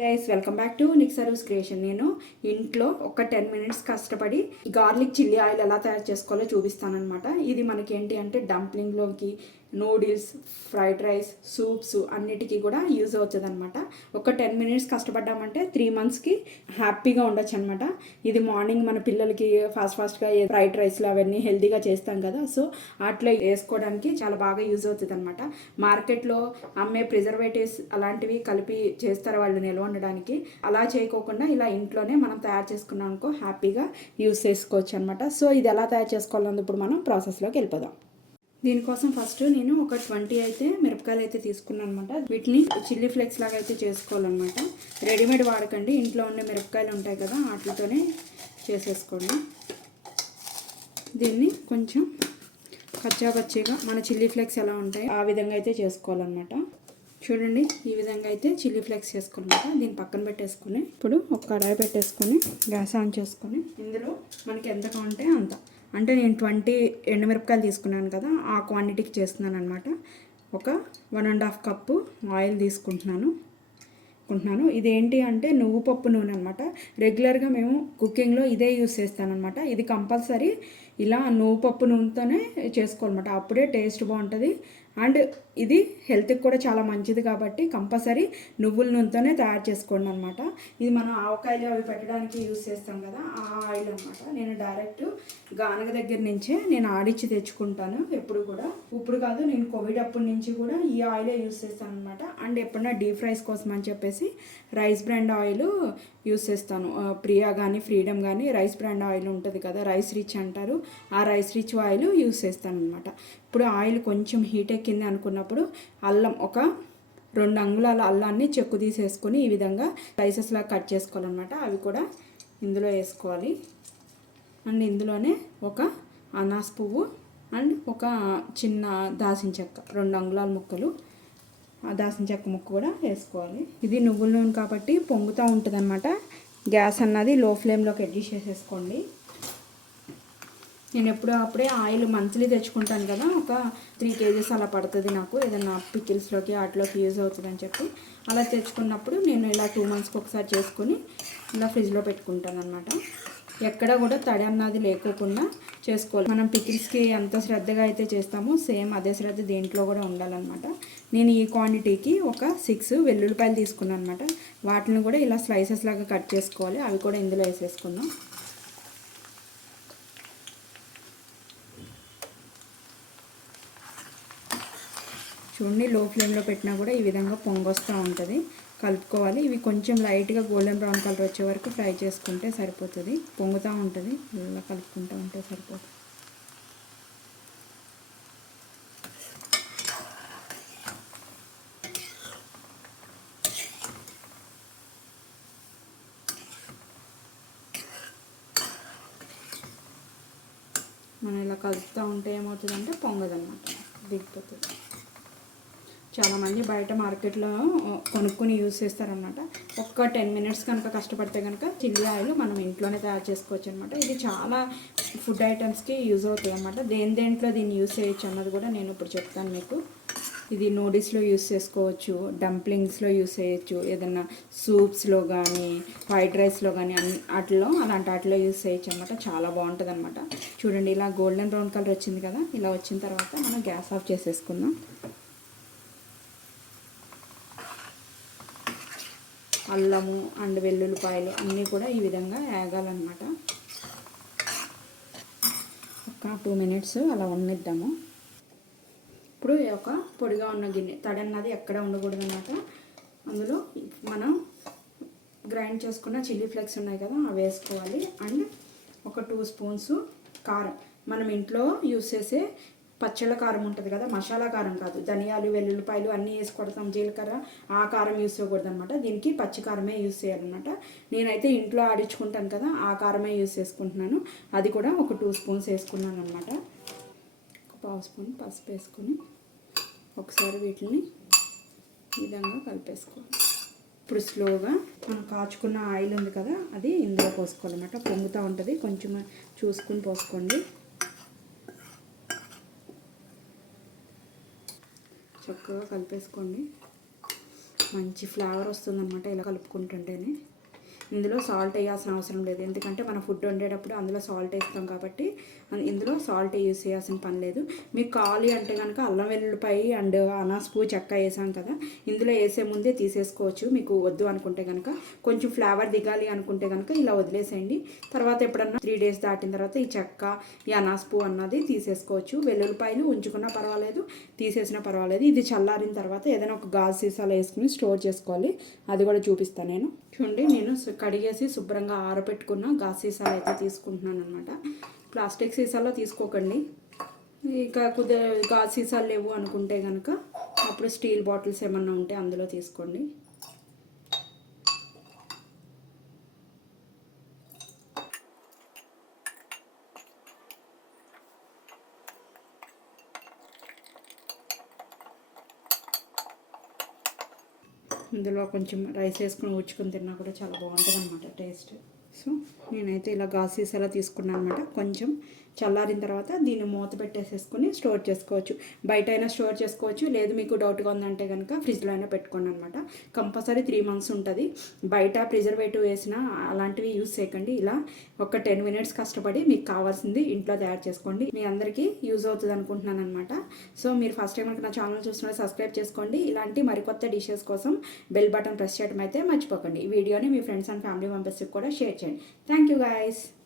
Guys welcome back to Nick service creation. నేను ఇంట్లో ఒక 10 మినిట్స్ కష్టపడి గార్లిక్ చిల్లీ ఆయిల్ ఎలా తయారు చేసుకోవాలో చూపిస్తానమాట. ఇది మనకి ఏంటి అంటే డంప్లింగ్లోకి, నూడిల్స్, ఫ్రైడ్ రైస్, సూప్స్ అన్నిటికీ కూడా యూజ్ అవుతుంది అనమాట. ఒక 10 మినిట్స్ కష్టపడ్డామంటే 3 మంత్స్కి హ్యాపీగా ఉండొచ్చు అనమాట. ఇది మార్నింగ్ మన పిల్లలకి ఫాస్ట్గా ఫ్రైడ్ రైస్లు అవన్నీ హెల్తీగా చేస్తాం కదా, సో అట్లా వేసుకోవడానికి చాలా బాగా యూజ్ అవుతుంది అనమాట. మార్కెట్లో అమ్మే ప్రిజర్వేటివ్స్ అలాంటివి కలిపి చేస్తారు వాళ్ళు నిల్వ ఉండడానికి. అలా చేయకోకుండా ఇలా ఇంట్లోనే మనం తయారు చేసుకున్నాం అనుకో హ్యాపీగా యూజ్ చేసుకోవచ్చు అనమాట. సో ఇది ఎలా తయారు చేసుకోవాలని ఇప్పుడు మనం ప్రాసెస్లోకి వెళ్ళిపోదాం. దీనికోసం ఫస్ట్ నేను ఒక 20 అయితే మిరపకాయలు అయితే తీసుకున్నాను అనమాట. వీటిని చిల్లీ ఫ్లేక్స్ లాగా అయితే చేసుకోవాలన్నమాట. రెడీమేడ్ వాడకండి, ఇంట్లో ఉండే మిరపకాయలు ఉంటాయి కదా వాటితోనే చేసేసుకోండి. దీన్ని కొంచెం కచ్చాపచ్చిగా మన చిల్లీ ఫ్లేక్స్ ఎలా ఉంటాయి ఆ విధంగా అయితే చేసుకోవాలన్నమాట. చూడండి, ఈ విధంగా అయితే చిల్లీ ఫ్లేక్స్ చేసుకోవాలన్నమాట. దీన్ని పక్కన పెట్టేసుకుని ఇప్పుడు ఒక కడాయి పెట్టేసుకొని గ్యాస్ ఆన్ చేసుకొని ఇందులో మనకి ఎంత కావాలంటే అంత, అంటే నేను 20 ఎండుమిరపకాయలు తీసుకున్నాను కదా ఆ క్వాంటిటీకి చేస్తున్నాను అనమాట. ఒక 1.5 కప్పు ఆయిల్ తీసుకుంటున్నాను. ఇదేంటి అంటే నువ్వు పప్పు నూనె అనమాట. రెగ్యులర్గా మేము కుకింగ్లో ఇదే యూస్ చేస్తానమాట. ఇది కంపల్సరీ ఇలా నువ్వు పప్పు నూనెతోనే చేసుకోవాలన్నమాట, అప్పుడే టేస్ట్ బాగుంటుంది. అండ్ ఇది హెల్త్కి కూడా చాలా మంచిది కాబట్టి కంపల్సరీ నువ్వుల నూనెతోనే తయారు చేసుకోండి అనమాట. ఇది మనం ఆవకాయలు అవి పెట్టడానికి యూస్ చేస్తాం కదా ఆ ఆయిల్ అనమాట. నేను డైరెక్ట్ గానగ దగ్గర నుంచే నేను ఆడిచ్చి తెచ్చుకుంటాను ఎప్పుడు కూడా. ఇప్పుడు కాదు, నేను కోవిడ్ అప్పటి నుంచి కూడా ఈ ఆయిలే యూస్ చేస్తాను అనమాట. అండ్ ఎప్పుడన్నా డీప్ ఫ్రైస్ కోసం అని చెప్పేసి రైస్ బ్రాండ్ ఆయిల్ యూస్ చేస్తాను. ప్రియా కానీ ఫ్రీడమ్ కానీ రైస్ బ్రాండ్ ఆయిల్ ఉంటుంది కదా, రైస్ రిచ్ అంటారు, ఆ రైస్ రిచ్ ఆయిల్ యూస్ చేస్తాను అనమాట. ఇప్పుడు ఆయిల్ కొంచెం హీట్ ఎక్కింది అనుకున్నప్పుడు అల్లం ఒక 2 అంగుళాల అల్లాన్ని చెక్కు తీసేసుకొని ఈ విధంగా స్లైసెస్లా కట్ చేసుకోవాలన్నమాట. అవి కూడా ఇందులో వేసుకోవాలి. అండ్ ఇందులోనే ఒక అనాస్ పువ్వు అండ్ ఒక చిన్న దాల్చిన చెక్క 2 అంగుళాల ముక్కలు, ఆ దాల్చిన చెక్క ముక్క కూడా వేసుకోవాలి. ఇది నువ్వుల నూనె కాబట్టి పొంగుతూ ఉంటుంది అనమాట. గ్యాస్ అన్నది లో ఫ్లేమ్లోకి అడ్జస్ట్ చేసేసుకోండి. నేను అప్పుడే ఆయిల్ మంత్లీ తెచ్చుకుంటాను కదా, ఒక 3 kgs అలా పడుతుంది నాకు, ఏదైనా పికిల్స్లోకి వాటిలోకి యూజ్ అవుతుందని చెప్పి. అలా తెచ్చుకున్నప్పుడు నేను ఇలా 2 మంత్స్కి ఒకసారి చేసుకొని ఇలా ఫ్రిడ్జ్లో పెట్టుకుంటాను అనమాట. ఎక్కడ కూడా తడి అన్నది లేకోకుండా చేసుకోవాలి. మనం పికిల్స్కి ఎంత శ్రద్ధగా అయితే చేస్తామో సేమ్ అదే శ్రద్ధ దేంట్లో కూడా ఉండాలన్నమాట. నేను ఈ క్వాంటిటీకి ఒక 6 వెల్లుల్లిపాయలు తీసుకున్నాను అనమాట. వాటిని కూడా ఇలా స్లైసెస్ లాగా కట్ చేసుకోవాలి. అవి కూడా ఇందులో వేసేసుకుందాం. చూడండి, లో ఫ్లేమ్లో పెట్టినా కూడా ఈ విధంగా పొంగొస్తూ ఉంటుంది. కలుపుకోవాలి. ఇవి కొంచెం లైట్గా గోల్డెన్ బ్రౌన్ కలర్ వచ్చే వరకు ఫ్రై చేసుకుంటే సరిపోతుంది. పొంగుతూ ఉంటుంది, ఇలా కలుపుకుంటూ ఉంటే సరిపోతుంది. మనం ఇలా కలుపుతూ ఉంటే ఏమవుతుందంటే పొంగదన్నమాట, దిగిపోతుంది. చాలామంది బయట మార్కెట్లో కొనుక్కొని యూజ్ చేస్తారనమాట. ఒక్క 10 మినిట్స్ కనుక కష్టపడితే కనుక చిల్లీ ఆయిల్ మనం ఇంట్లోనే తయారు చేసుకోవచ్చు అనమాట. ఇది చాలా ఫుడ్ ఐటమ్స్కి యూజ్ అవుతుంది అనమాట. దేంట్లో దీన్ని యూజ్ చేయొచ్చు అన్నది కూడా నేను ఇప్పుడు చెప్తాను మీకు. ఇది నూడిల్స్లో యూజ్ చేసుకోవచ్చు, డంప్లింగ్స్లో యూజ్ చేయొచ్చు, ఏదన్నా సూప్స్లో కానీ ఫ్రైడ్ రైస్లో కానీ అలాంటి వాటిలో యూజ్ చేయొచ్చు అనమాట. చాలా బాగుంటుంది అనమాట. చూడండి, ఇలా గోల్డెన్ బ్రౌన్ కలర్ వచ్చింది కదా, ఇలా వచ్చిన తర్వాత మనం గ్యాస్ ఆఫ్ చేసేసుకుందాం. అల్లము అండ్ వెల్లుల్లిపాయలు అన్నీ కూడా ఈ విధంగా వేగాలన్నమాట. ఒక 2 మినిట్స్ అలా ఉన్నిద్దాము. ఇప్పుడు ఒక పొడిగా ఉన్న గిన్నె, తడి అన్నది ఎక్కడ ఉండకూడదు అన్నమాట. అందులో మనం గ్రైండ్ చేసుకున్న చిల్లీ ఫ్లేక్స్ ఉన్నాయి కదా అవి వేసుకోవాలి. అండ్ ఒక 2 స్పూన్స్ కారం, మనం ఇంట్లో యూస్ చేసే పచ్చళ్ళ కారం ఉంటుంది కదా, మసాలా కారం కాదు. ధనియాలు వెల్లుల్లిపాయలు అన్నీ వేసి కొడతాం, జీలకర్ర, ఆ కారం యూస్ చేయకూడదు అనమాట. దీనికి పచ్చి కారమే యూస్ చేయాలన్నమాట. నేనైతే ఇంట్లో ఆడించుకుంటాను కదా ఆ కారమే యూస్ చేసుకుంటున్నాను. అది కూడా ఒక 2 స్పూన్స్ వేసుకున్నాను అనమాట. ఒక 1/2 స్పూన్ పసుపు వేసుకొని ఒకసారి వీటిని ఈ విధంగా కలిపేసుకోవాలి. ఇప్పుడు స్లోగా మనం కాచుకున్న ఆయిల్ ఉంది కదా అది ఇందులో పోసుకోవాలన్నమాట. పొంగుతూ ఉంటుంది, కొంచెం చూసుకుని పోసుకోండి. చక్కగా కలిపేసుకోండి. మంచి ఫ్లేవర్ వస్తుందన్నమాట ఇలా కలుపుకుంటుంటేనే. ఇందులో సాల్ట్ వేయాల్సిన అవసరం లేదు, ఎందుకంటే మనం ఫుడ్ వండేటప్పుడు అందులో సాల్ట్ వేస్తాం కాబట్టి ఇందులో సాల్ట్ యూస్ చేయాల్సిన పని లేదు. మీకు కావాలి అంటే కనుక అల్లం వెల్లుల్లిపాయ అండ్ అనాసపు చెక్క వేసాం కదా, ఇందులో వేసే ముందే తీసేసుకోవచ్చు. మీకు వద్దు అనుకుంటే కనుక, కొంచెం ఫ్లేవర్ దిగాలి అనుకుంటే కనుక ఇలా వదిలేసేయండి. తర్వాత ఎప్పుడన్నా 3 days దాటిన తర్వాత ఈ చెక్క ఈ అనాసపు అన్నది తీసేసుకోవచ్చు. వెల్లుల్లిపాయలు ఉంచుకున్నా పర్వాలేదు, తీసేసినా పర్వాలేదు. ఇది చల్లారిన తర్వాత ఏదైనా ఒక గాజు సీసాలో వేసుకుని స్టోర్ చేసుకోవాలి, అది కూడా చూపిస్తాను నేను. చూడండి, నేను కడిగేసి శుభ్రంగా ఆరబెట్టుకున్న గాజు సీసాలు అయితే తీసుకుంటున్నాను అనమాట. ప్లాస్టిక్ సీసాలో తీసుకోకండి. ఇంకా గాజు సీసాలు లేవు అనుకుంటే కనుక అప్పుడు స్టీల్ బాటిల్స్ ఏమన్నా ఉంటే అందులో తీసుకోండి. ఇందులో కొంచెం రైస్ వేసుకుని ఊడ్చుకొని తిన్నా కూడా చాలా బాగుంటుంది అనమాట టేస్ట్. సో నేనైతే ఇలా గాజు సీసాలో తీసుకున్నాను అనమాట. కొంచెం చల్లారిన తర్వాత దీన్ని మూత పెట్టేసేసుకుని స్టోర్ చేసుకోవచ్చు. బయట అయినా స్టోర్ చేసుకోవచ్చు, లేదు మీకు డౌట్గా ఉందంటే కనుక ఫ్రిడ్జ్లో అయినా పెట్టుకోండి అనమాట. కంపల్సరీ 3 months ఉంటుంది. బయట ప్రిజర్వేటివ్ వేసినా అలాంటివి యూస్ చేయకండి. ఇలా ఒక 10 minutes కష్టపడి మీకు కావాల్సింది ఇంట్లో తయారు చేసుకోండి. మీ అందరికీ యూజ్ అవుతుంది అనుకుంటున్నాను అనమాట. సో మీరు ఫస్ట్ టైం కనుక నా ఛానల్ చూస్తున్నా సబ్స్క్రైబ్ చేసుకోండి. ఇలాంటి మరికొత్త డిషెస్ కోసం బెల్ బటన్ ప్రెస్ చేయడం అయితే మర్చిపోకండి. ఈ వీడియోని మీ ఫ్రెండ్స్ అండ్ ఫ్యామిలీ మెంబర్స్కి కూడా షేర్ చేయండి. Thank you guys.